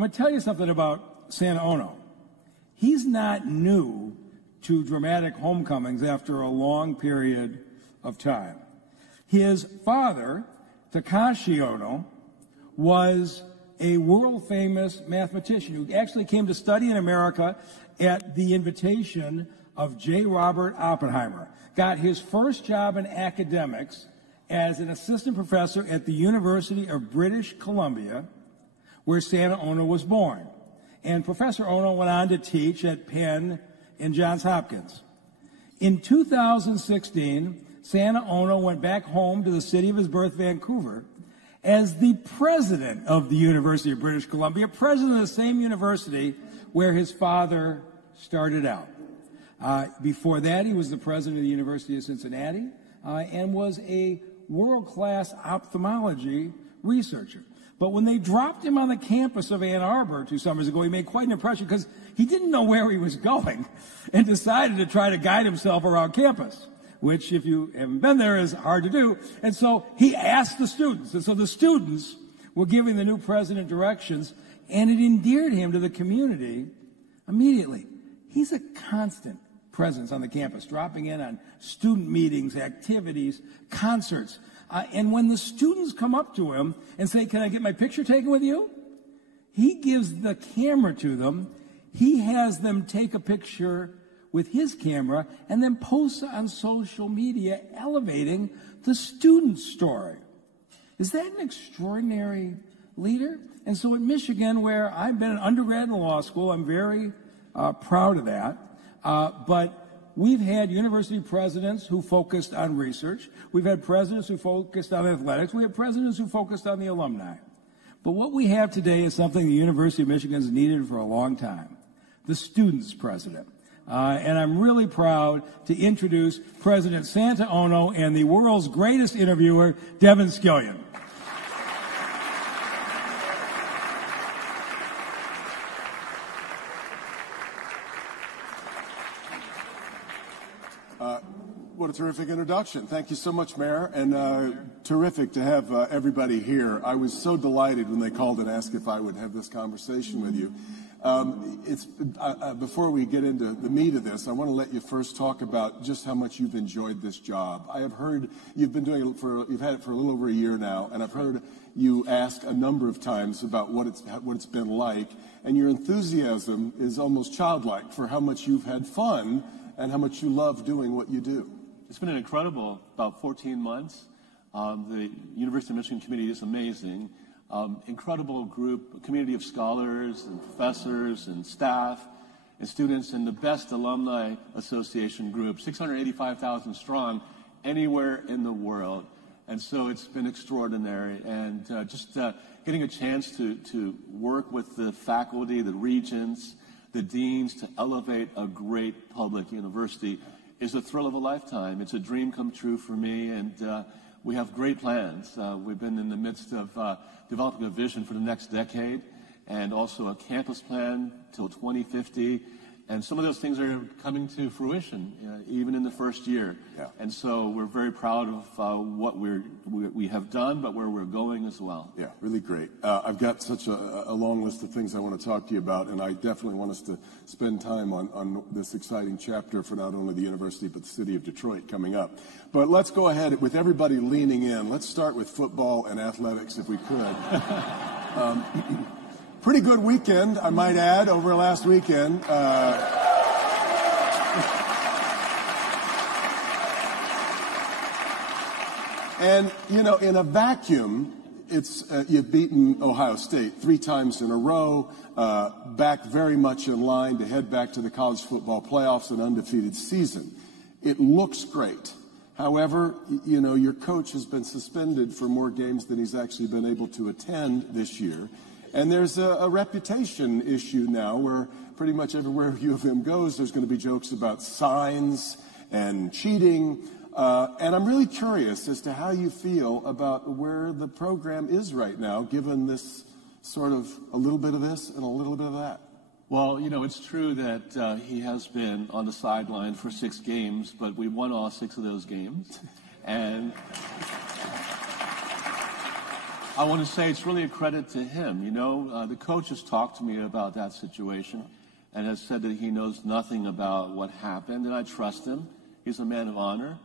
I'm going to tell you something about Santa Ono. He's not new to dramatic homecomings after a long period of time. His father, Takashi Ono, was a world-famous mathematician who actually came to study in America at the invitation of J. Robert Oppenheimer. Got his first job in academics as an assistant professor at the University of British Columbia, where Santa Ono was born. And Professor Ono went on to teach at Penn and Johns Hopkins. In 2016, Santa Ono went back home to the city of his birth, Vancouver, as the president of the University of British Columbia, president of the same university where his father started out. Before that, he was the president of the University of Cincinnati and was a world-class ophthalmology researcher. But when they dropped him on the campus of Ann Arbor 2 summers ago, he made quite an impression because he didn't know where he was going and decided to try to guide himself around campus, which, if you haven't been there, is hard to do. And so he asked the students. And so the students were giving the new president directions, and it endeared him to the community immediately. He's a constant presence on the campus, dropping in on student meetings, activities, concerts. And when the students come up to him and say, "Can I get my picture taken with you?" he gives the camera to them. He has them take a picture with his camera and then posts on social media, elevating the student story. Is that an extraordinary leader? And so at Michigan, where I've been an undergrad in law school, I'm very proud of that. But we've had university presidents who focused on research. We've had presidents who focused on athletics. We have presidents who focused on the alumni. But what we have today is something the University of Michigan has needed for a long time: the students president. And I'm really proud to introduce President Santa Ono and the world's greatest interviewer, Devin Scillian. What a terrific introduction. Thank you so much, Mayor, and terrific to have everybody here. I was so delighted when they called and asked if I would have this conversation with you. Before we get into the meat of this, I want to let you first talk about just how much you've enjoyed this job. I have heard you've been doing it you've had it for a little over a year now, and I've heard you ask a number of times about what it's been like, and your enthusiasm is almost childlike for how much you've had fun and how much you love doing what you do. It's been an incredible about 14 months. The University of Michigan committee is amazing. Incredible group, community of scholars and professors and staff and students, and the best alumni association group, 685,000 strong, anywhere in the world. And so it's been extraordinary. And just getting a chance to work with the faculty, the regents, the deans to elevate a great public university is a thrill of a lifetime. It's a dream come true for me, and we have great plans. We've been in the midst of developing a vision for the next decade, and also a campus plan till 2050. And some of those things are coming to fruition, even in the first year. Yeah. And so we're very proud of what we have done, but where we're going as well. Yeah, really great. I've got such a long list of things I want to talk to you about, and I definitely want us to spend time on this exciting chapter for not only the university, but the city of Detroit coming up. But let's go ahead with everybody leaning in. Let's start with football and athletics, if we could. Pretty good weekend, I might add, over last weekend. And, you know, in a vacuum, it's you've beaten Ohio State 3 times in a row, back very much in line to head back to the college football playoffs, an undefeated season. It looks great. However, you know, your coach has been suspended for more games than he's actually been able to attend this year. And there's a reputation issue now where pretty much everywhere U of M goes, there's going to be jokes about signs and cheating. And I'm really curious as to how you feel about where the program is right now, given this sort of a little bit of this and a little bit of that. Well, you know, it's true that he has been on the sideline for 6 games, but we won all 6 of those games. And I want to say it's really a credit to him. You know, the coach has talked to me about that situation and has said that he knows nothing about what happened, and I trust him. He's a man of honor.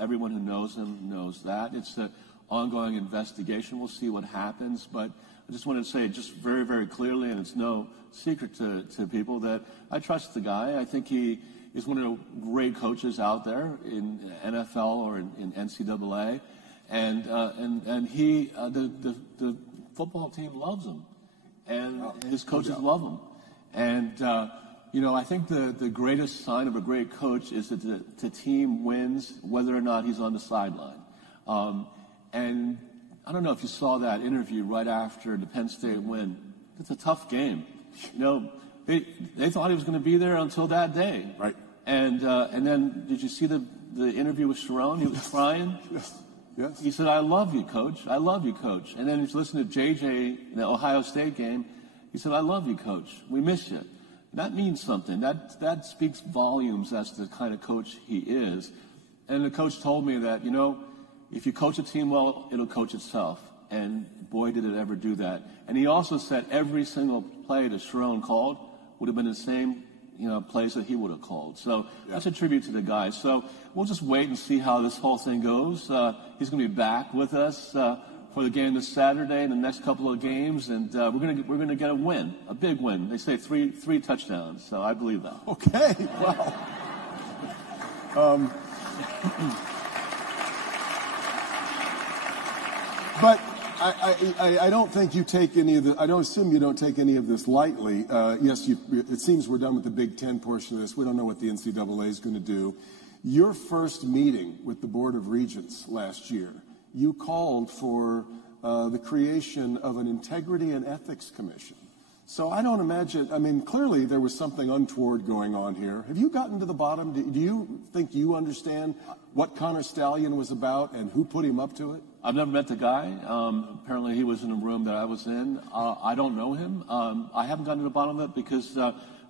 Everyone who knows him knows that. It's an ongoing investigation. We'll see what happens, but I just wanted to say just very, very clearly, and it's no secret to people, that I trust the guy. I think he is one of the great coaches out there in NFL or in NCAA, and he the football team loves him, and his coaches love him, and you know, I think the greatest sign of a great coach is that the team wins whether or not he's on the sideline, and I don't know if you saw that interview right after the Penn State win. It's a tough game. You know, they thought he was going to be there until that day. Right. And then did you see the interview with Sharon? He was crying. Yes. He said, "I love you, Coach. I love you, Coach." And then he's listening to JJ in the Ohio State game. He said, "I love you, Coach. We miss you." That means something. That speaks volumes as to the kind of coach he is. And the coach told me that, you know, if you coach a team well, it'll coach itself. And boy, did it ever do that. And he also said every single play that Sharon called would have been the same, you know, plays that he would have called. So that's a tribute to the guy. So we'll just wait and see how this whole thing goes. He's going to be back with us for the game this Saturday and the next couple of games, and we're going to get a win, a big win. They say three touchdowns, so I believe that. Okay. Wow. But I don't think you take any of the. I don't assume you don't take any of this lightly. Yes, it seems we're done with the Big Ten portion of this. We don't know what the NCAA is going to do. Your first meeting with the Board of Regents last year, you called for the creation of an Integrity and Ethics Commission. So I don't imagine. I mean, clearly there was something untoward going on here. Have you gotten to the bottom? Do you think you understand what Connor Stalion was about and who put him up to it? I've never met the guy. Apparently he was in a room that I was in. I don't know him. I haven't gotten to the bottom of it because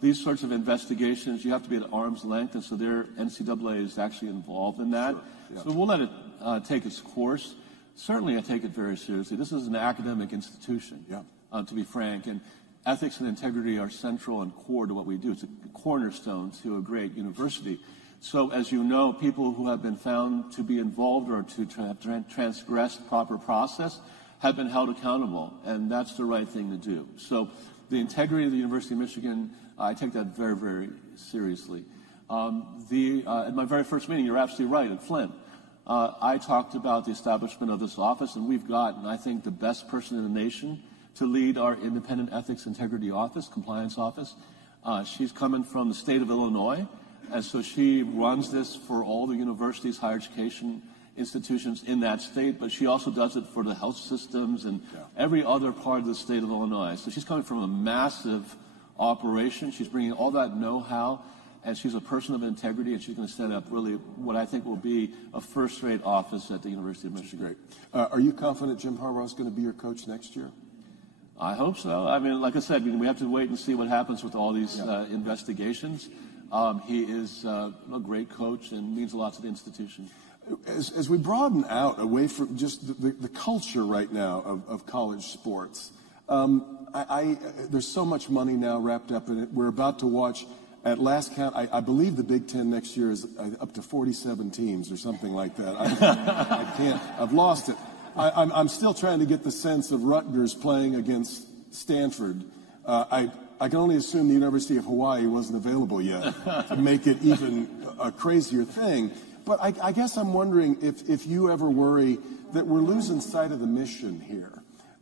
these sorts of investigations, you have to be at arm's length, and so their NCAA is actually involved in that. Sure. Yeah. So we'll let it take its course. Certainly I take it very seriously. This is an academic institution, to be frank, and ethics and integrity are central and core to what we do. It's a cornerstone to a great university. So, as you know, people who have been found to be involved or to have transgressed proper process have been held accountable, and that's the right thing to do. So, the integrity of the University of Michigan, I take that very, very seriously. At my very first meeting, you're absolutely right, at Flint, I talked about the establishment of this office, and we've gotten, I think, the best person in the nation to lead our independent ethics integrity office, compliance office. She's coming from the state of Illinois. And so she runs this for all the universities, higher education institutions in that state, but she also does it for the health systems and every other part of the state of Illinois. So she's coming from a massive operation. She's bringing all that know-how, and she's a person of integrity, and she's going to set up really what I think will be a first-rate office at the University of Michigan. Great. Are you confident Jim Harbaugh is going to be your coach next year? I hope so. I mean, like I said, we have to wait and see what happens with all these investigations. He is a great coach and means a lot to the institution. As we broaden out away from just the culture right now of college sports, there's so much money now wrapped up in it. We're about to watch, at last count, I believe the Big Ten next year is up to 47 teams or something like that. I've lost it. I'm still trying to get the sense of Rutgers playing against Stanford. I can only assume the University of Hawaii wasn't available yet to make it even a crazier thing. But I guess I'm wondering if you ever worry that we're losing sight of the mission here.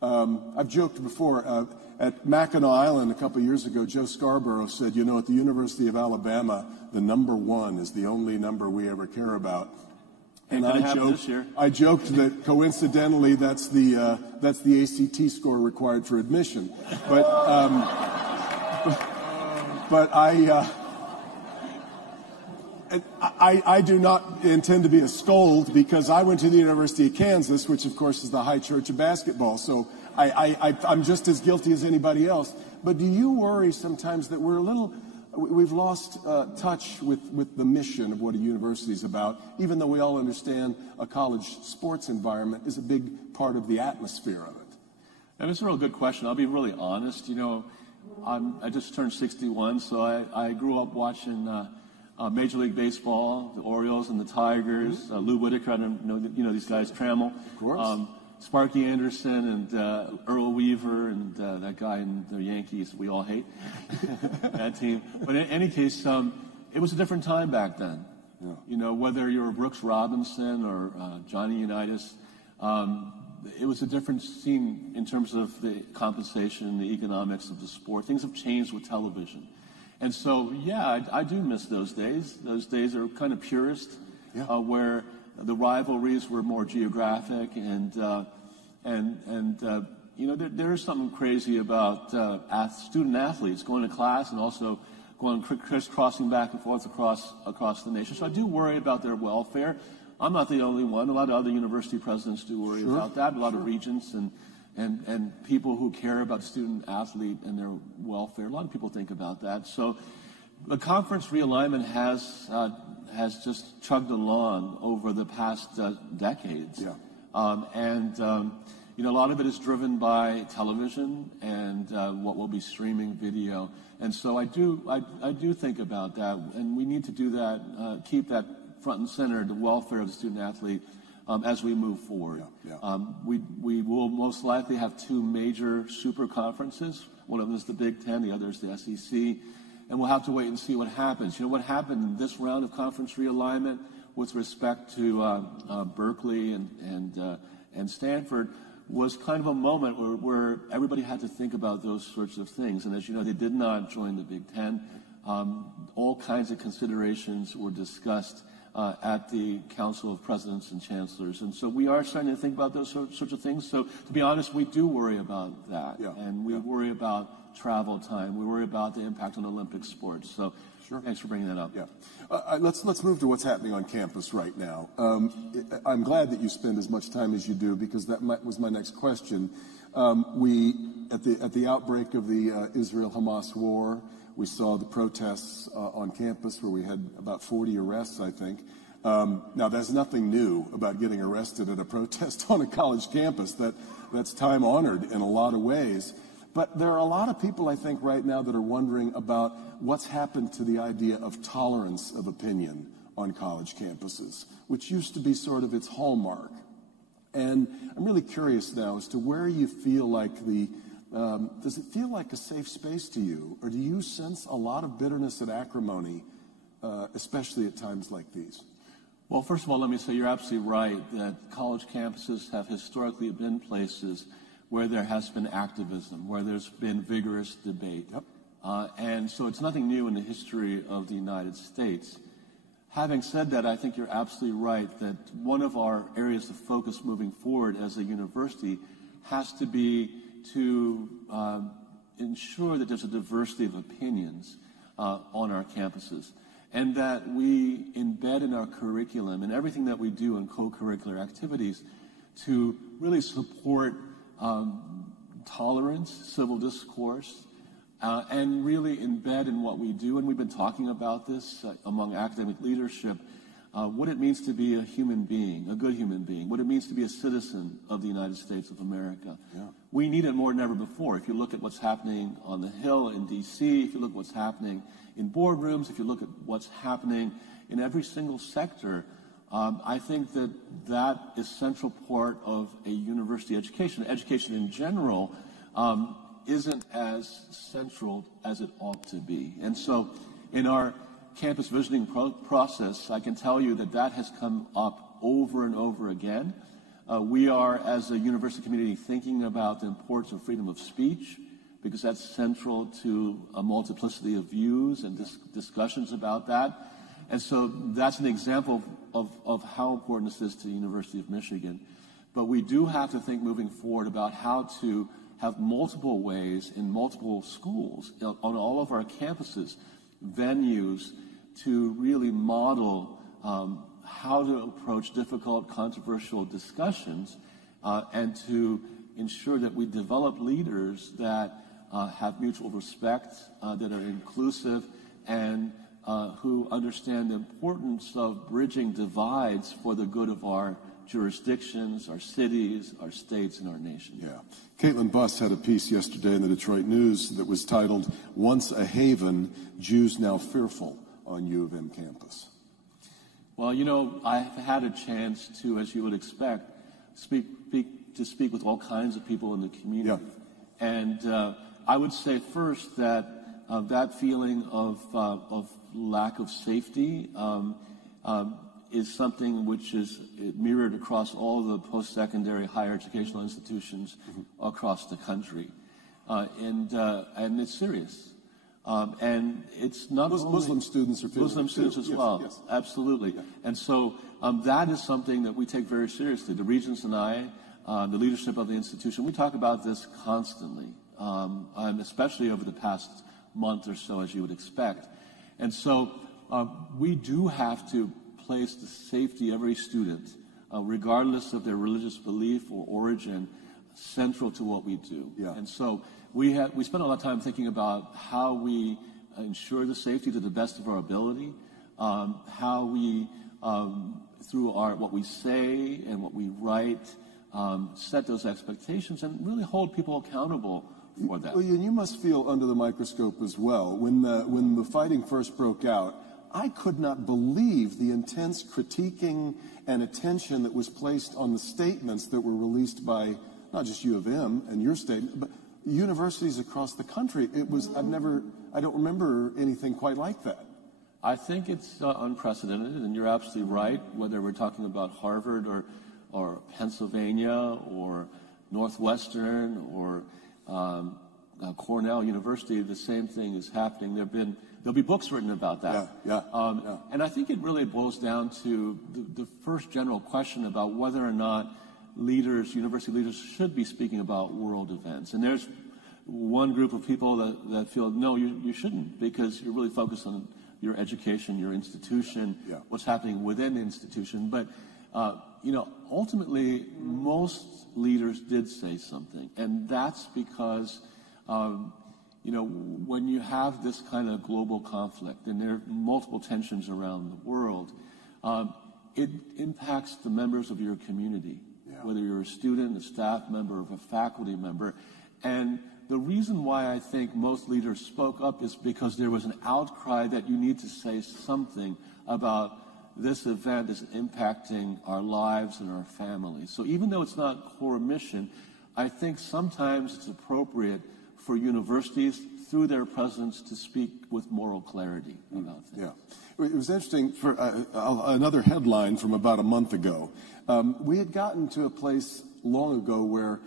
I've joked before, at Mackinac Island a couple of years ago, Joe Scarborough said, you know, at the University of Alabama, the number 1 is the only number we ever care about. And I joked that coincidentally that's the ACT score required for admission. But I do not intend to be a scold because I went to the University of Kansas, which of course is the high church of basketball. So I'm just as guilty as anybody else. But do you worry sometimes that we've lost touch with the mission of what a university is about, even though we all understand a college sports environment is a big part of the atmosphere of it? And it's a real good question. I'll be really honest. You know, I just turned 61, so I grew up watching Major League Baseball, the Orioles and the Tigers, Lou Whitaker, I don't know, you know these guys, Trammell. Of course. Sparky Anderson and Earl Weaver and that guy in the Yankees we all hate, that team. But in any case, it was a different time back then. Yeah. You know, whether you were Brooks Robinson or Johnny Unitas, it was a different scene in terms of the compensation, the economics of the sport. Things have changed with television. And so, yeah, I do miss those days. Those days are kind of purist, where the rivalries were more geographic, and you know, there is something crazy about student athletes going to class and also going crisscrossing back and forth across the nation. So I do worry about their welfare. I'm not the only one. A lot of other university presidents do worry about that. A lot of regents and people who care about student athlete and their welfare. A lot of people think about that. So the conference realignment has just chugged along over the past decades. Yeah. You know, a lot of it is driven by television and what will be streaming video. And so I do think about that, and we need to do that, keep that front and center, the welfare of the student athlete, as we move forward. We will most likely have two major super conferences. One of them is the Big Ten, the other is the SEC. And we'll have to wait and see what happens. You know, what happened in this round of conference realignment with respect to Berkeley and Stanford was kind of a moment where everybody had to think about those sorts of things. And as you know, they did not join the Big Ten. All kinds of considerations were discussed at the Council of Presidents and Chancellors. And so we are starting to think about those sorts of things. So to be honest, we do worry about that. And we worry about travel time. We worry about the impact on Olympic sports. So thanks for bringing that up. Let's move to what's happening on campus right now. I'm glad that you spend as much time as you do, because that was my next question. We at the outbreak of the Israel-Hamas war, we saw the protests on campus where we had about 40 arrests, I think. Now, there's nothing new about getting arrested at a protest on a college campus. That's time-honored in a lot of ways. But there are a lot of people, I think, right now that are wondering about what's happened to the idea of tolerance of opinion on college campuses, which used to be sort of its hallmark. And I'm really curious now as to where you feel like does it feel like a safe space to you? Or do you sense a lot of bitterness and acrimony, especially at times like these? Well, first of all, let me say you're absolutely right that college campuses have historically been places where there has been activism, where there's been vigorous debate. And so it's nothing new in the history of the United States. Having said that, I think you're absolutely right that one of our areas of focus moving forward as a university has to be to ensure that there's a diversity of opinions on our campuses, and that we embed in our curriculum and everything that we do in co-curricular activities to really support tolerance, civil discourse, and really embed in what we do. And we've been talking about this among academic leadership, what it means to be a human being, a good human being, what it means to be a citizen of the United States of America. We need it more than ever before. If you look at what's happening on the Hill in D.C., if you look at what's happening in boardrooms, if you look at what's happening in every single sector, I think that is central part of a university education. Education in general isn't as central as it ought to be. And so in our campus visioning process, I can tell you that has come up over and over again. We are, as a university community, thinking about the importance of freedom of speech, because that's central to a multiplicity of views and discussions about that. And so that's an example of how important this is to the University of Michigan. But we do have to think moving forward about how to have multiple ways in multiple schools, on all of our campuses, venues to really model how to approach difficult, controversial discussions, and to ensure that we develop leaders that have mutual respect, that are inclusive, and who understand the importance of bridging divides for the good of our jurisdictions, our cities, our states, and our nation. Yeah. Caitlin Buss had a piece yesterday in the Detroit News that was titled, "Once a Haven, Jews Now Fearful," on U of M campus. Well, I've had a chance to, as you would expect, speak with all kinds of people in the community. Yeah. And I would say first that that feeling of lack of safety is something which is mirrored across all the post-secondary higher educational institutions across the country. And it's serious. And it's not Muslim students are feeling Muslim students as well. Yes. Absolutely. Yeah. And so that is something that we take very seriously. The regents and I, the leadership of the institution, we talk about this constantly, especially over the past month or so, as you would expect. And so we do have to place the safety of every student, regardless of their religious belief or origin, central to what we do. Yeah. And so we spend a lot of time thinking about how we ensure the safety to the best of our ability, how we, through what we say and what we write, set those expectations and really hold people accountable for that. Well, you must feel under the microscope as well. When the fighting first broke out, I could not believe the intense critiquing and attention that was placed on the statements that were released by not just U of M and your statement, but universities across the country. I don't remember anything quite like that. I think it's unprecedented, and you're absolutely right, whether we're talking about Harvard or Pennsylvania or Northwestern or Cornell University, the same thing is happening. There'll be books written about that. Yeah. And I think it really boils down to the first general question about whether or not university leaders should be speaking about world events. And there's one group of people that feel, no, you shouldn't, because you're really focused on your education, your institution, what's happening within the institution. But, ultimately, most leaders did say something. And that's because, when you have this kind of global conflict and there are multiple tensions around the world, it impacts the members of your community, whether you're a student, a staff member, or a faculty member. And the reason why I think most leaders spoke up is because there was an outcry that you need to say something about this event is impacting our lives and our families. So even though it's not core mission, I think sometimes it's appropriate for universities, through their presidents, to speak with moral clarity about things. Yeah. It was interesting, for another headline from about a month ago. We had gotten to a place long ago where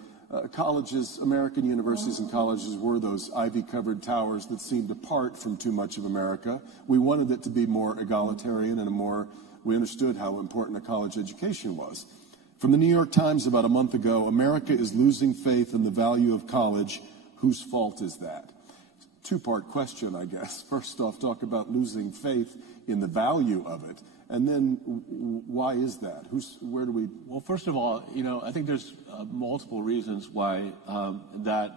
colleges, American universities and colleges, were those ivy-covered towers that seemed apart from too much of America. We wanted it to be more egalitarian and we understood how important a college education was. From the New York Times about a month ago, America is losing faith in the value of college. Whose fault is that? Two-part question, I guess. First off, talk about losing faith in the value of it. And then why is that? Where do we... Well, first of all, I think there's multiple reasons why that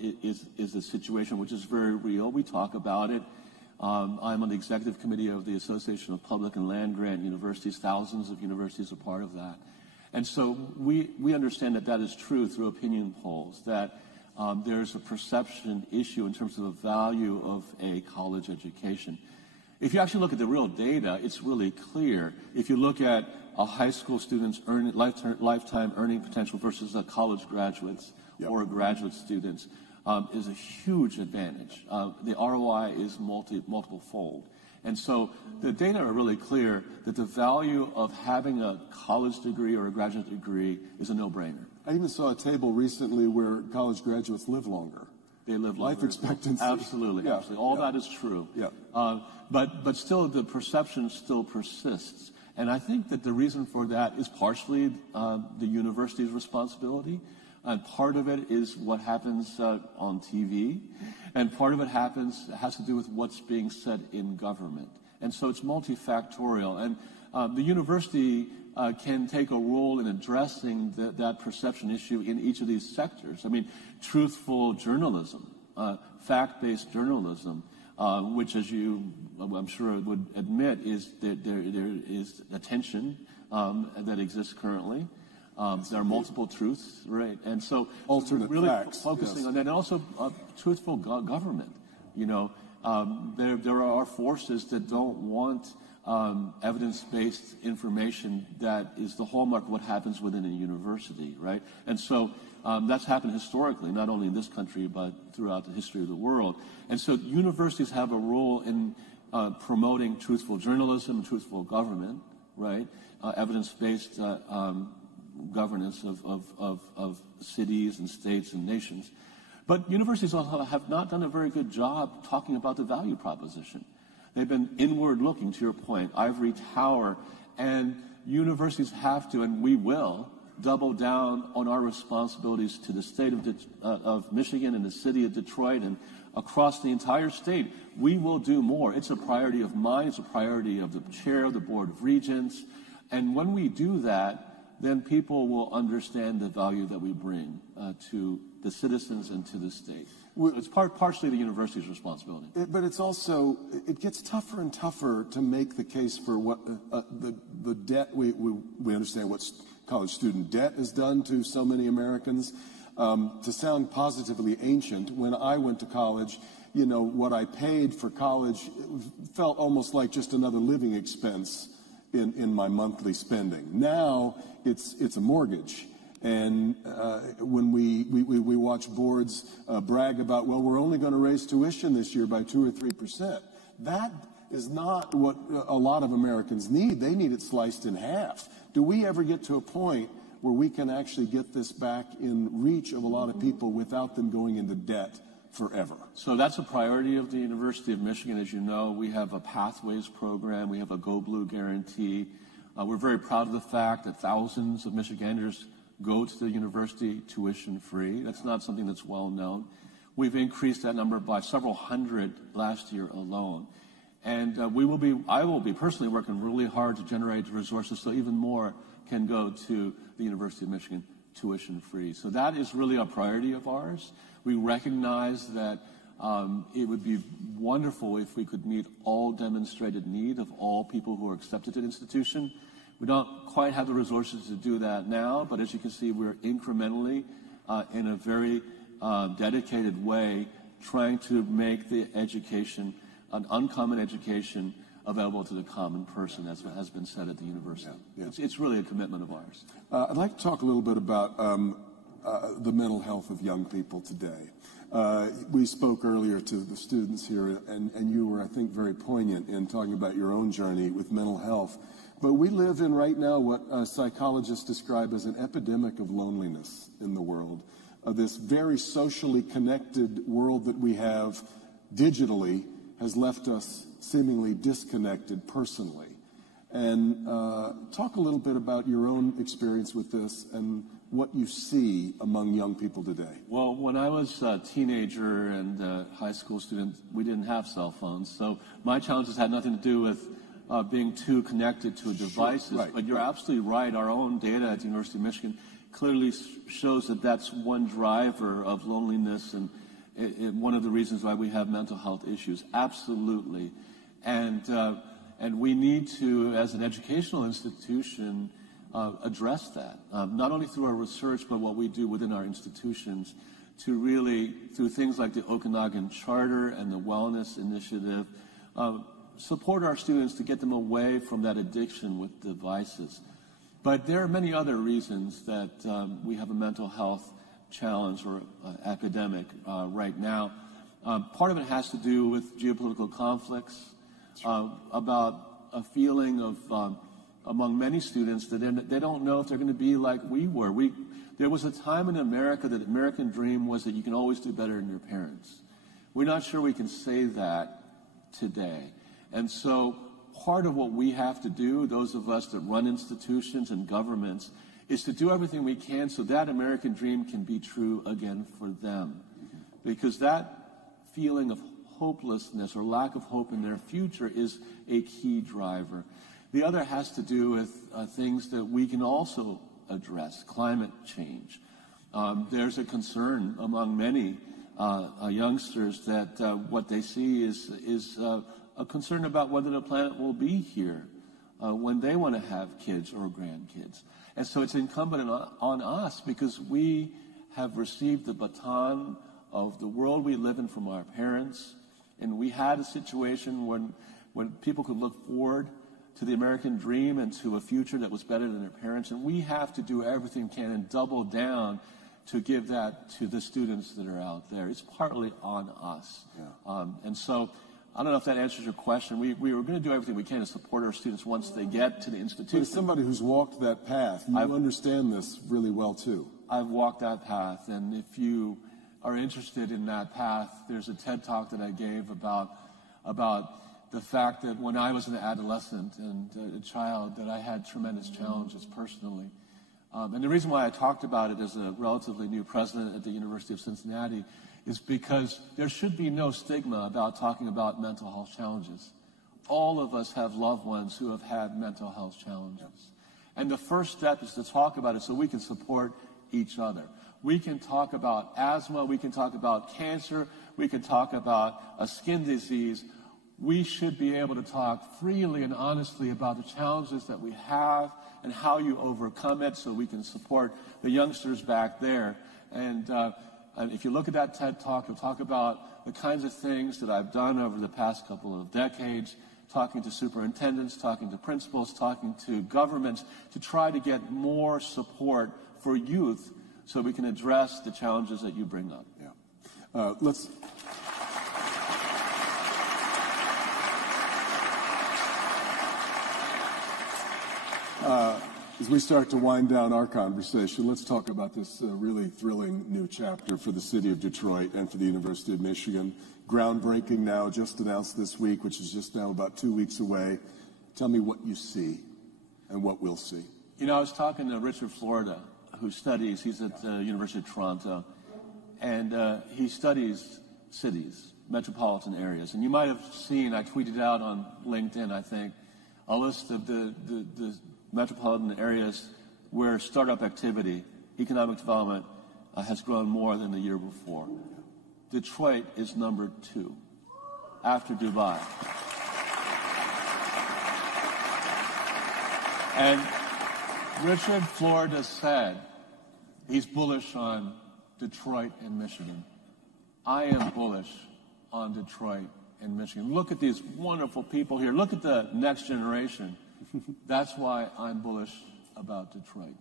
is a situation which is very real. We talk about it. I'm on the executive committee of the Association of Public and Land-Grant Universities. Thousands of universities are part of that. And so we understand that is true through opinion polls, that there's a perception issue in terms of the value of a college education. If you actually look at the real data, it's really clear. If you look at a high school student's lifetime earning potential versus a college graduate's or a graduate student's, is a huge advantage. The ROI is multiple-fold. And so the data are really clear that the value of having a college degree or a graduate degree is a no-brainer. I even saw a table recently where college graduates live longer. They live longer. Life expectancy. Absolutely. Yeah. Absolutely. All that is true. Yeah. But still, the perception still persists. And I think that the reason for that is partially the university's responsibility. And part of it is what happens on TV. And part of it has to do with what's being said in government. And so it's multifactorial. And the university can take a role in addressing that perception issue in each of these sectors. I mean, truthful journalism, fact-based journalism, which, as you, I'm sure, would admit, is that there is a tension that exists currently. There are multiple truths, right? And so alternate really facts, focusing yes. on that, and also truthful government. You know, there are forces that don't want evidence-based information that is the hallmark of what happens within a university, right? And so that's happened historically, not only in this country, but throughout the history of the world. And so universities have a role in promoting truthful journalism and truthful government, right? Evidence-based governance of cities and states and nations. But universities also have not done a very good job talking about the value proposition. They've been inward-looking, to your point, ivory tower, and universities have to, and we will, double down on our responsibilities to the state of Michigan and the city of Detroit and across the entire state. We will do more. It's a priority of mine. It's a priority of the chair of the Board of Regents. And when we do that, then people will understand the value that we bring to the citizens and to the state. It's partially the university's responsibility. But it's also, it gets tougher and tougher to make the case for what the debt, we understand what college student debt has done to so many Americans. To sound positively ancient, when I went to college, you know, what I paid for college felt almost like just another living expense in my monthly spending. Now it's a mortgage. And when we watch boards brag about, well, we're only going to raise tuition this year by 2 or 3%. That is not what a lot of Americans need. They need it sliced in half. Do we ever get to a point where we can actually get this back in reach of a lot of people without them going into debt forever? So that's a priority of the University of Michigan. As you know, we have a Pathways program. We have a Go Blue guarantee. We're very proud of the fact that thousands of Michiganders go to the university tuition-free. That's not something that's well known. We've increased that number by several hundred last year alone. And I will be personally working really hard to generate resources so even more can go to the University of Michigan tuition-free. So that is really a priority of ours. We recognize that it would be wonderful if we could meet all demonstrated need of all people who are accepted to the institution. We don't quite have the resources to do that now, but as you can see, we're incrementally, in a very dedicated way, trying to make the education, an uncommon education, available to the common person, as has been said at the university. Yeah, yeah. It's really a commitment of ours. I'd like to talk a little bit about the mental health of young people today. We spoke earlier to the students here, and you were, I think, very poignant in talking about your own journey with mental health. But we live in right now what psychologists describe as an epidemic of loneliness in the world. This very socially connected world that we have digitally has left us seemingly disconnected personally. And talk a little bit about your own experience with this and what you see among young people today. Well, when I was a teenager and a high school student, we didn't have cell phones. So my challenges had nothing to do with being too connected to devices. Sure, right. But you're absolutely right. Our own data at the University of Michigan clearly shows that that's one driver of loneliness and one of the reasons why we have mental health issues. Absolutely. And we need to, as an educational institution, address that, not only through our research, but what we do within our institutions to really, through things like the Okanagan Charter and the Wellness Initiative, support our students to get them away from that addiction with devices. But there are many other reasons that we have a mental health challenge or epidemic right now. Part of it has to do with geopolitical conflicts, about a feeling of among many students that they don't know if they're going to be like we were. There was a time in America that the American dream was that you can always do better than your parents. We're not sure we can say that today. And so part of what we have to do, those of us that run institutions and governments, is to do everything we can so that American dream can be true again for them. Because that feeling of hopelessness or lack of hope in their future is a key driver. The other has to do with things that we can also address, climate change. There's a concern among many youngsters that what they see is a concern about whether the planet will be here when they want to have kids or grandkids. And so it's incumbent on us, because we have received the baton of the world we live in from our parents, and we had a situation when people could look forward to the American dream and to a future that was better than their parents, and we have to do everything we can and double down to give that to the students that are out there. It's partly on us. Yeah. And so I don't know if that answers your question. We were going to do everything we can to support our students once they get to the institution. But as somebody who's walked that path, you understand this really well too. I've walked that path, and if you are interested in that path, there's a TED Talk that I gave about the fact that when I was an adolescent and a child, that I had tremendous challenges personally. And the reason why I talked about it as a relatively new president at the University of Cincinnati is because there should be no stigma about talking about mental health challenges. All of us have loved ones who have had mental health challenges. And the first step is to talk about it so we can support each other. We can talk about asthma, we can talk about cancer, we can talk about a skin disease. We should be able to talk freely and honestly about the challenges that we have and how you overcome it, so we can support the youngsters back there. And if you look at that TED Talk, you'll talk about the kinds of things that I've done over the past couple of decades, talking to superintendents, talking to principals, talking to governments, to try to get more support for youth so we can address the challenges that you bring up. Yeah. As we start to wind down our conversation, let's talk about this really thrilling new chapter for the city of Detroit and for the University of Michigan. Groundbreaking now, just announced this week, which is just now about 2 weeks away. Tell me what you see and what we'll see. You know, I was talking to Richard Florida, who studies, he's at the University of Toronto, and he studies cities, metropolitan areas. And you might have seen, I tweeted out on LinkedIn, I think, a list of the metropolitan areas where startup activity, economic development, has grown more than the year before. Detroit is number 2 after Dubai. And Richard Florida said he's bullish on Detroit and Michigan. I am bullish on Detroit and Michigan. Look at these wonderful people here. Look at the next generation. That's why I'm bullish about Detroit.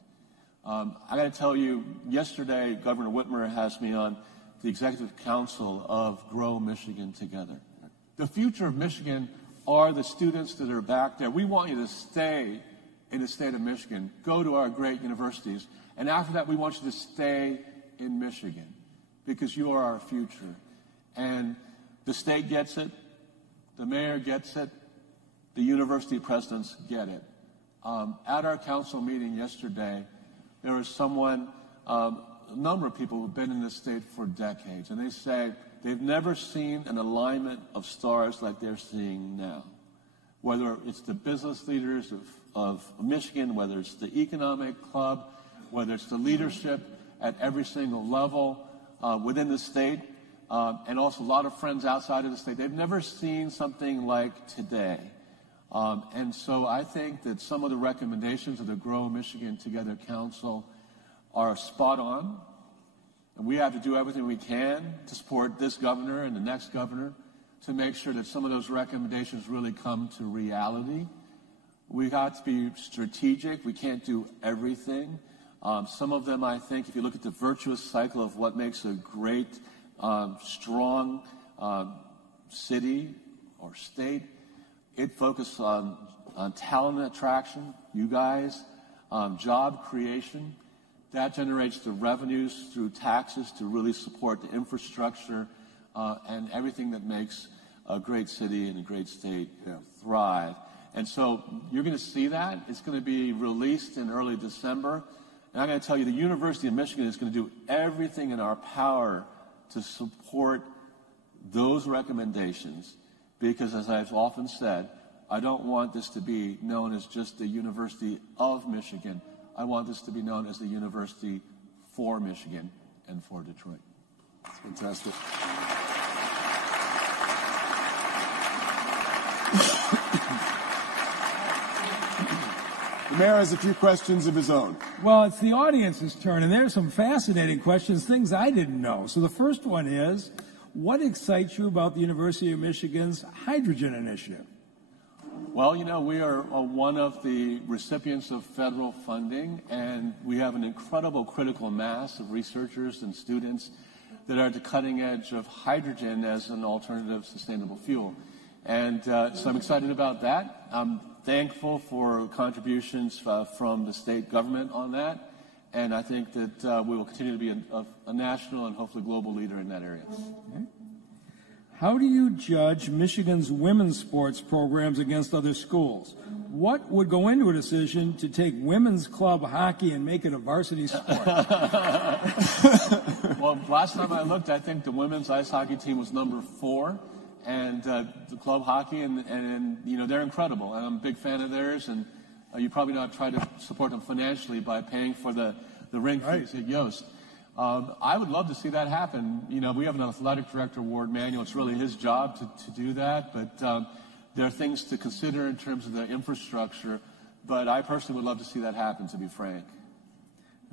I got to tell you, yesterday, Governor Whitmer has me on the Executive Council of Grow Michigan Together. The future of Michigan are the students that are back there. We want you to stay in the state of Michigan, go to our great universities, and after that, we want you to stay in Michigan because you are our future. And the state gets it, the mayor gets it, the university presidents get it. At our council meeting yesterday, there was a number of people who've been in this state for decades, and they say they've never seen an alignment of stars like they're seeing now. Whether it's the business leaders of Michigan, whether it's the economic club, whether it's the leadership at every single level within the state, and also a lot of friends outside of the state, they've never seen something like today. And so I think that some of the recommendations of the Grow Michigan Together Council are spot on. And we have to do everything we can to support this governor and the next governor to make sure that some of those recommendations really come to reality. We have to be strategic. We can't do everything. Some of them, I think, if you look at the virtuous cycle of what makes a great, strong city or state, it focuses on talent attraction, you guys, job creation. That generates the revenues through taxes to really support the infrastructure and everything that makes a great city and a great state thrive. And so you're going to see that. It's going to be released in early December. And I'm going to tell you, the University of Michigan is going to do everything in our power to support those recommendations because, as I've often said, I don't want this to be known as just the University of Michigan. I want this to be known as the University for Michigan and for Detroit. Fantastic. The mayor has a few questions of his own. Well, it's the audience's turn, and there's some fascinating questions, things I didn't know. So the first one is, what excites you about the University of Michigan's hydrogen initiative? Well, we are one of the recipients of federal funding, and we have an incredible critical mass of researchers and students that are at the cutting edge of hydrogen as an alternative sustainable fuel. And so I'm excited about that. I'm thankful for contributions from the state government on that, and I think that we will continue to be a national and hopefully global leader in that area. Okay. How do you judge Michigan's women's sports programs against other schools? What would go into a decision to take women's club hockey and make it a varsity sport? Well, last time I looked, I think the women's ice hockey team was number 4, and the club hockey, and they're incredible, and I'm a big fan of theirs, and you probably not try to support them financially by paying for the rink fees at Yost. I would love to see that happen. We have an athletic director, Ward Manuel. It's really his job to do that, but there are things to consider in terms of the infrastructure, but I personally would love to see that happen, to be frank.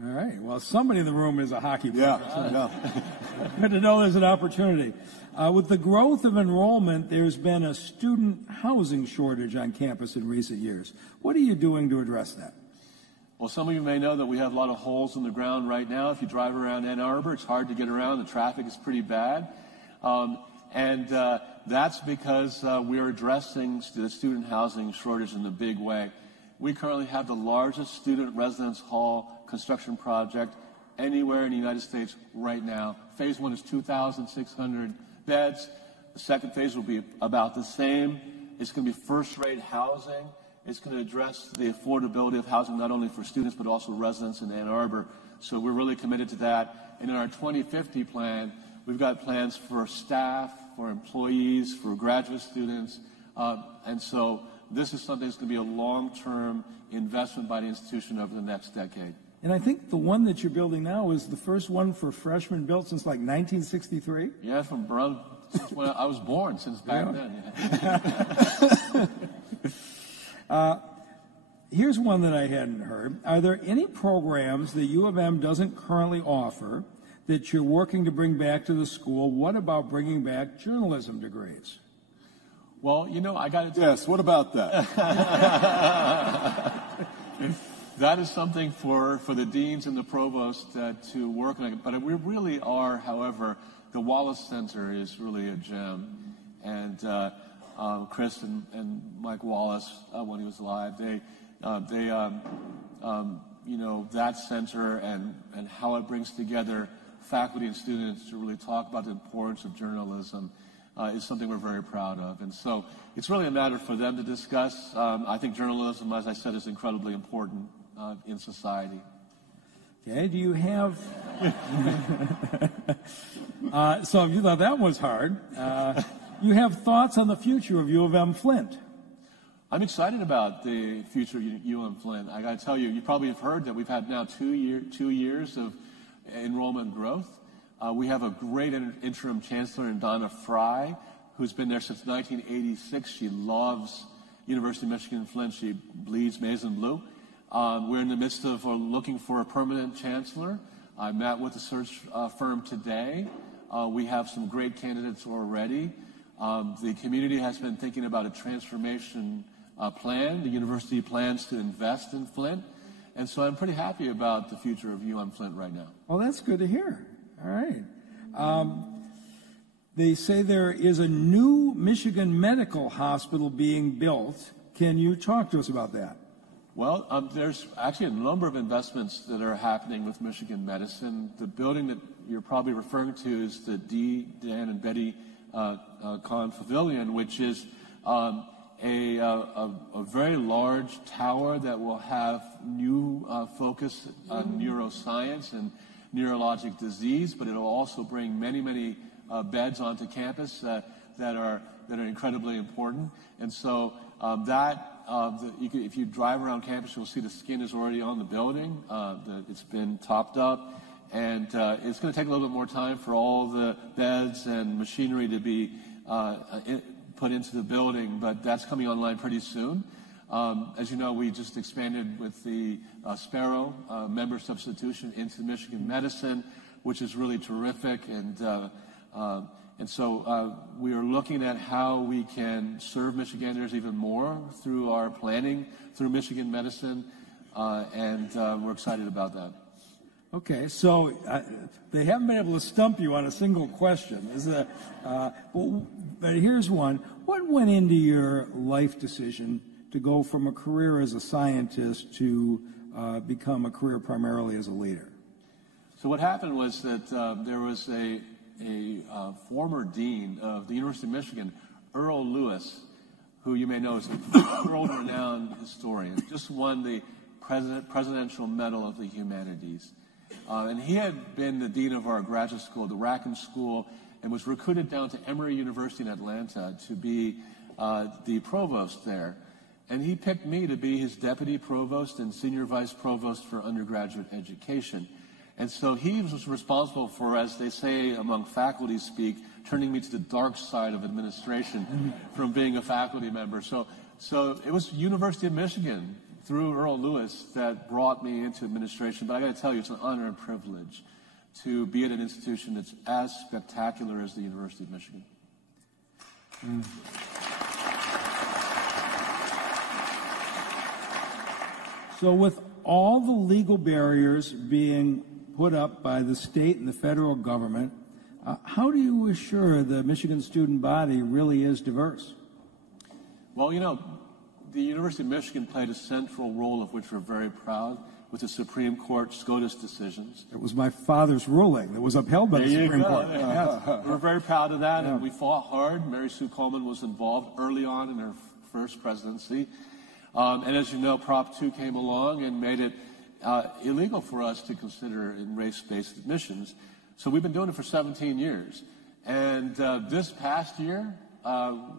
All right. Well, somebody in the room is a hockey player. Yeah. Good to know there's an opportunity. With the growth of enrollment, there's been a student housing shortage on campus in recent years. What are you doing to address that? Well, some of you may know that we have a lot of holes in the ground right now. If you drive around Ann Arbor, it's hard to get around. The traffic is pretty bad. And that's because we're addressing the student housing shortage in a big way. We currently have the largest student residence hall construction project anywhere in the United States right now. Phase 1 is 2,600 beds. The second phase will be about the same. It's going to be first-rate housing. It's going to address the affordability of housing not only for students but also residents in Ann Arbor. So we're really committed to that. And in our 2050 plan, we've got plans for staff, for employees, for graduate students. And so this is something that's going to be a long-term investment by the institution over the next decade. And I think the one that you're building now is the first one for freshmen built since like 1963? Yeah, since when I was born, since back then. Yeah. Here's one that I hadn't heard. Are there any programs that U of M doesn't currently offer that you're working to bring back to the school? What about bringing back journalism degrees? Well, I got to... Yes, what about that? That is something for the deans and the provost to work on. But we really are, however, the Wallace Center is really a gem. And Chris and Mike Wallace, when he was alive, that center and how it brings together faculty and students to really talk about the importance of journalism is something we're very proud of. And so it's really a matter for them to discuss. I think journalism, as I said, is incredibly important in society. Okay, do you have... so if you thought that was hard, you have thoughts on the future of U of M Flint? I'm excited about the future of U of M Flint. I got to tell you, you probably have heard that we've had now 2 years of enrollment growth. We have a great interim chancellor in Donna Fry, who's been there since 1986. She loves University of Michigan Flint. She bleeds maize and blue. We're in the midst of looking for a permanent chancellor. I met with the search firm today. We have some great candidates already. The community has been thinking about a transformation plan. The university plans to invest in Flint. And so I'm pretty happy about the future of UM Flint right now. Well, that's good to hear. All right. They say there is a new Michigan medical hospital being built. Can you talk to us about that? Well, there's actually a number of investments that are happening with Michigan medicine. The building that you're probably referring to is the Dan and Betty Kahn Pavilion, which is a very large tower that will have new focus on neuroscience and neurologic disease, but it will also bring many beds onto campus that are incredibly important. And so if you drive around campus, you'll see the skin is already on the building. It's been topped up, and it's going to take a little bit more time for all the beds and machinery to be put into the building, but that's coming online pretty soon. As you know, we just expanded with the Sparrow member substitution into Michigan Medicine, which is really terrific, and so we are looking at how we can serve Michiganders even more through our planning through Michigan Medicine, and we're excited about that. Okay, so they haven't been able to stump you on a single question. But here's one. What went into your life decision to go from a career as a scientist to become a career primarily as a leader? So what happened was that there was a former dean of the University of Michigan, Earl Lewis, who you may know is a world-renowned historian, just won the Presidential Medal of the Humanities. And he had been the dean of our graduate school, the Rackham School, and was recruited down to Emory University in Atlanta to be the provost there. And he picked me to be his deputy provost and senior vice provost for undergraduate education. And so he was responsible for, as they say among faculty speak, turning me to the dark side of administration from being a faculty member. So it was University of Michigan through Earl Lewis that brought me into administration. But I got to tell you, it's an honor and privilege to be at an institution that's as spectacular as the University of Michigan. So with all the legal barriers being put up by the state and the federal government, how do you assure the Michigan student body really is diverse? Well, you know, the University of Michigan played a central role of which we're very proud with the Supreme Court SCOTUS decisions. It was my father's ruling that was upheld by the Supreme Court. Yes. We're very proud of that, and we fought hard. Mary Sue Coleman was involved early on in her first presidency. And as you know, Prop 2 came along and made it illegal for us to consider in race-based admissions. So we've been doing it for 17 years. And this past year,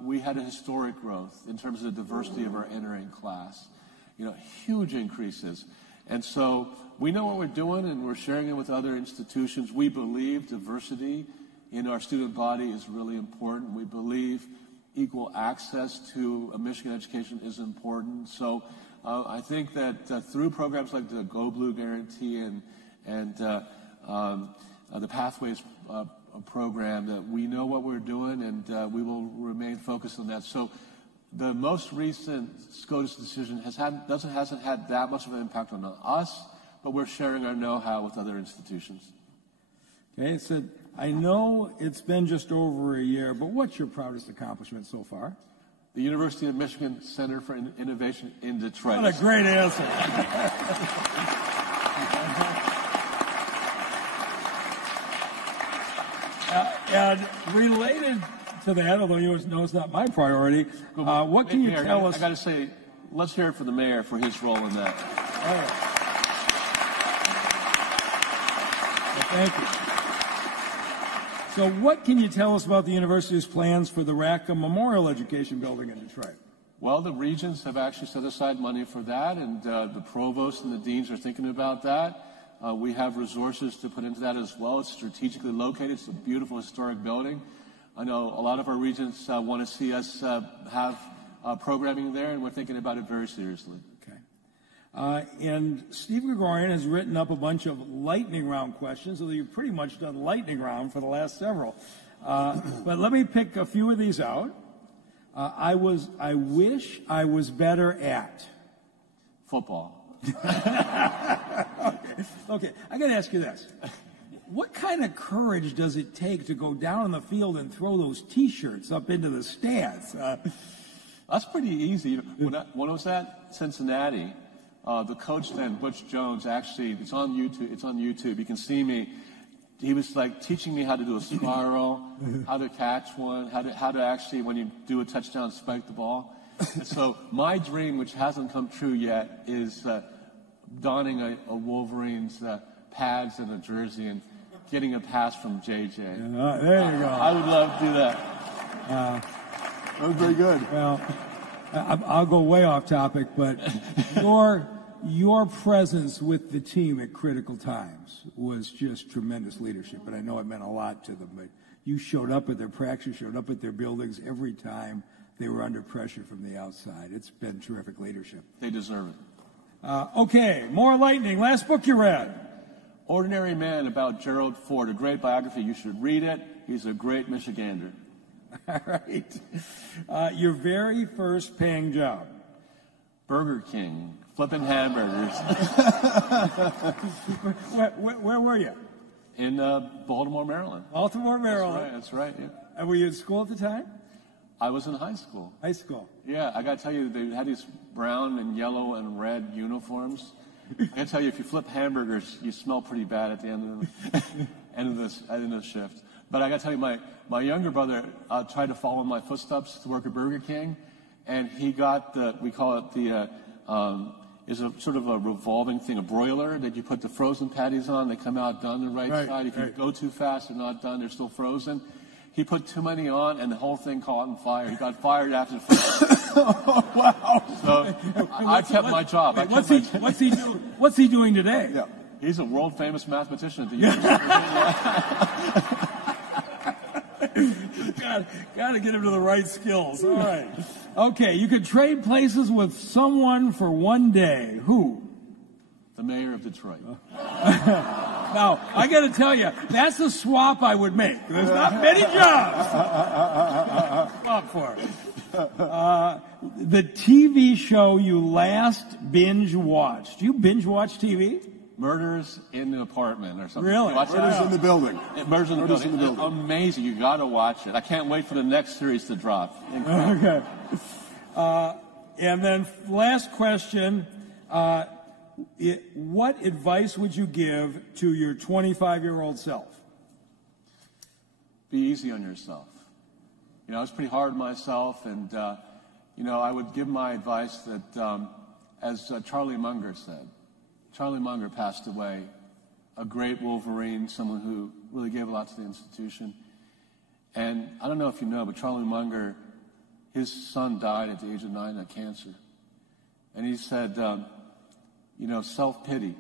we had a historic growth in terms of the diversity of our entering class. You know, huge increases. And so we know what we're doing, and we're sharing it with other institutions. We believe diversity in our student body is really important. We believe equal access to a Michigan education is important. So I think that through programs like the Go Blue Guarantee and the Pathways program, that we know what we're doing, and we will remain focused on that. So the most recent SCOTUS decision hasn't had that much of an impact on us, but we're sharing our know-how with other institutions. Okay, so I know it's been just over a year, but what's your proudest accomplishment so far? The University of Michigan Center for Innovation in Detroit. What a great answer. And related to that, although you know it's not my priority, what can you tell us? I got to say, let's hear it for the mayor for his role in that. All right. Well, thank you. So what can you tell us about the university's plans for the Rackham Memorial Education Building in Detroit? Well, the regents have actually set aside money for that, and the provost and the deans are thinking about that. We have resources to put into that as well. It's strategically located. It's a beautiful historic building. I know a lot of our regents want to see us have programming there, and we're thinking about it very seriously. Okay. And Steve Gregorian has written up a bunch of lightning round questions, although you've pretty much done lightning round for the last several. But let me pick a few of these out. I wish I was better at football. Okay, I got to ask you this. What kind of courage does it take to go down on the field and throw those T-shirts up into the stands? That's pretty easy. When I was at Cincinnati, the coach then, Butch Jones, actually, it's on YouTube. You can see me. He was like teaching me how to do a spiral, how to catch one, how to actually, when you do a touchdown, spike the ball. And so my dream, which hasn't come true yet, is donning a Wolverines pads and a jersey and getting a pass from JJ. There you go. I would love to do that. That was very good. Well, I'll go way off topic, but your presence with the team at critical times was just tremendous leadership, and I know it meant a lot to them. But you showed up at their practice, showed up at their buildings every time they were under pressure from the outside. It's been terrific leadership. They deserve it. Okay, more lightning. Last book you read. Ordinary Man, about Gerald Ford, a great biography. You should read it. He's a great Michigander. All right. Your very first paying job. Burger King, flipping hamburgers. Where were you? In Baltimore, Maryland. Baltimore, Maryland. That's right. Yeah. And were you in school at the time? I was in high school. High school. Yeah, I got to tell you, they had these brown and yellow and red uniforms. I got to tell you, if you flip hamburgers, you smell pretty bad at the end of the shift. But I got to tell you, my younger brother tried to follow in my footsteps to work at Burger King, and he got we call it is a sort of a revolving thing, a broiler that you put the frozen patties on. They come out done the right side. If you go too fast, they're not done. They're still frozen. He put too many on, and the whole thing caught on fire. He got fired after the first. Oh, wow. So I kept my job. What's he doing today? Yeah. He's a world-famous mathematician at the university. Got to get him to the right skills. All right. Okay, you could trade places with someone for one day. Who? The mayor of Detroit. Now, I got to tell you, that's a swap I would make. There's not many jobs up for it. The TV show you last binge watched. Do you binge watch TV? Murders in the Apartment or something. Really? Murders in the Building. Murders in the Building. Amazing. You got to watch it. I can't wait for the next series to drop. Okay. And then last question. What advice would you give to your 25-year-old self? Be easy on yourself. You know, I was pretty hard on myself, and, I would give my advice that, as Charlie Munger said, Charlie Munger passed away, a great Wolverine, someone who really gave a lot to the institution. And I don't know if you know, but Charlie Munger, his son died at the age of 9 of cancer. And he said, self-pity.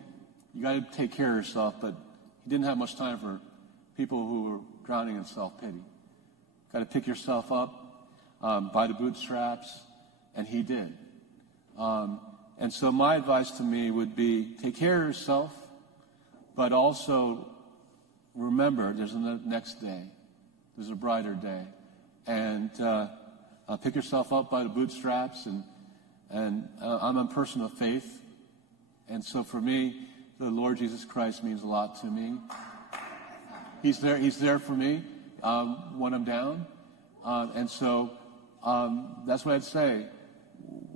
You got to take care of yourself, but he didn't have much time for people who were drowning in self-pity. Got to pick yourself up by the bootstraps, and he did. And so my advice to me would be take care of yourself, but also remember there's a next day. There's a brighter day. And pick yourself up by the bootstraps, and I'm a person of faith. And so for me, the Lord Jesus Christ means a lot to me. He's there for me when I'm down. And so that's what I'd say.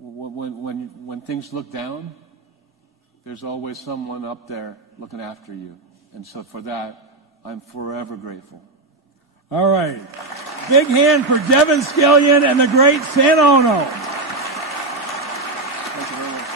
When things look down, there's always someone up there looking after you. And so for that, I'm forever grateful. All right. Big hand for Devin Scillian and the great Santa Ono. Thank you very much.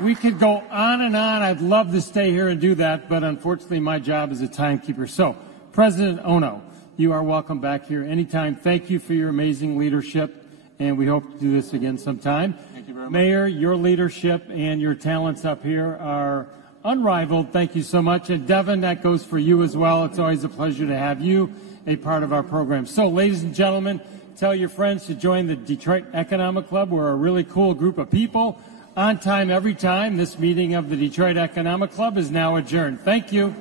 We could go on and on. I'd love to stay here and do that, but unfortunately my job is a timekeeper. So, President Ono, you are welcome back here anytime. Thank you for your amazing leadership, and we hope to do this again sometime. Thank you very much. Mayor, your leadership and your talents up here are unrivaled. Thank you so much. And Devin, that goes for you as well. It's always a pleasure to have you a part of our program. So, ladies and gentlemen, tell your friends to join the Detroit Economic Club. We're a really cool group of people. On time, every time. This meeting of the Detroit Economic Club is now adjourned. Thank you.